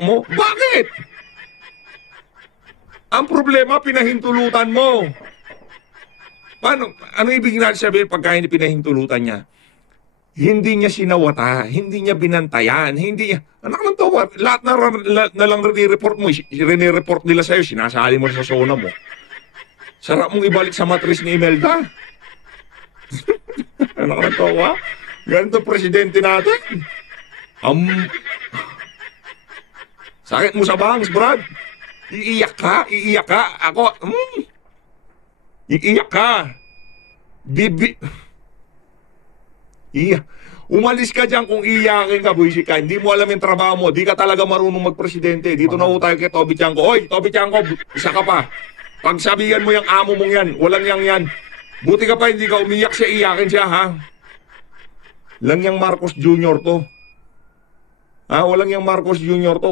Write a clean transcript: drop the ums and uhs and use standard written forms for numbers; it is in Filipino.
mo? Bakit? Ang problema, pinahintulutan mo. Paano? Ano ibig natin sabihin pagka hindi pinahintulutan niya? Hindi niya sinawata, hindi niya binantayan, hindi niya... Anak ng tawa, lahat na lang rinireport mo, rinireport nila sa'yo, sinasali mo sa zona mo. Sarap mong ibalik sa matris ni Imelda. Anak ng tawa, ganito presidente natin. Sakit mo sa bangs, Brad. Iiyak ka, iiyak ka. Ako, iiyak ka. Iya. Umalis ka dyan kung iyakin ka, buwisik ka. Hindi mo alam yung trabaho mo. Di ka talaga marunong magpresidente. Dito na tayo kay Toby Chanko. Oy, Toby Chanko, isa ka pa. Pagsabihan mo yung amo mong yan, walang yan. Buti ka pa, hindi ka umiyak siya, iyakin siya, ha? Lang yung Marcos Jr. to. Ha, walang yung Marcos Jr. to.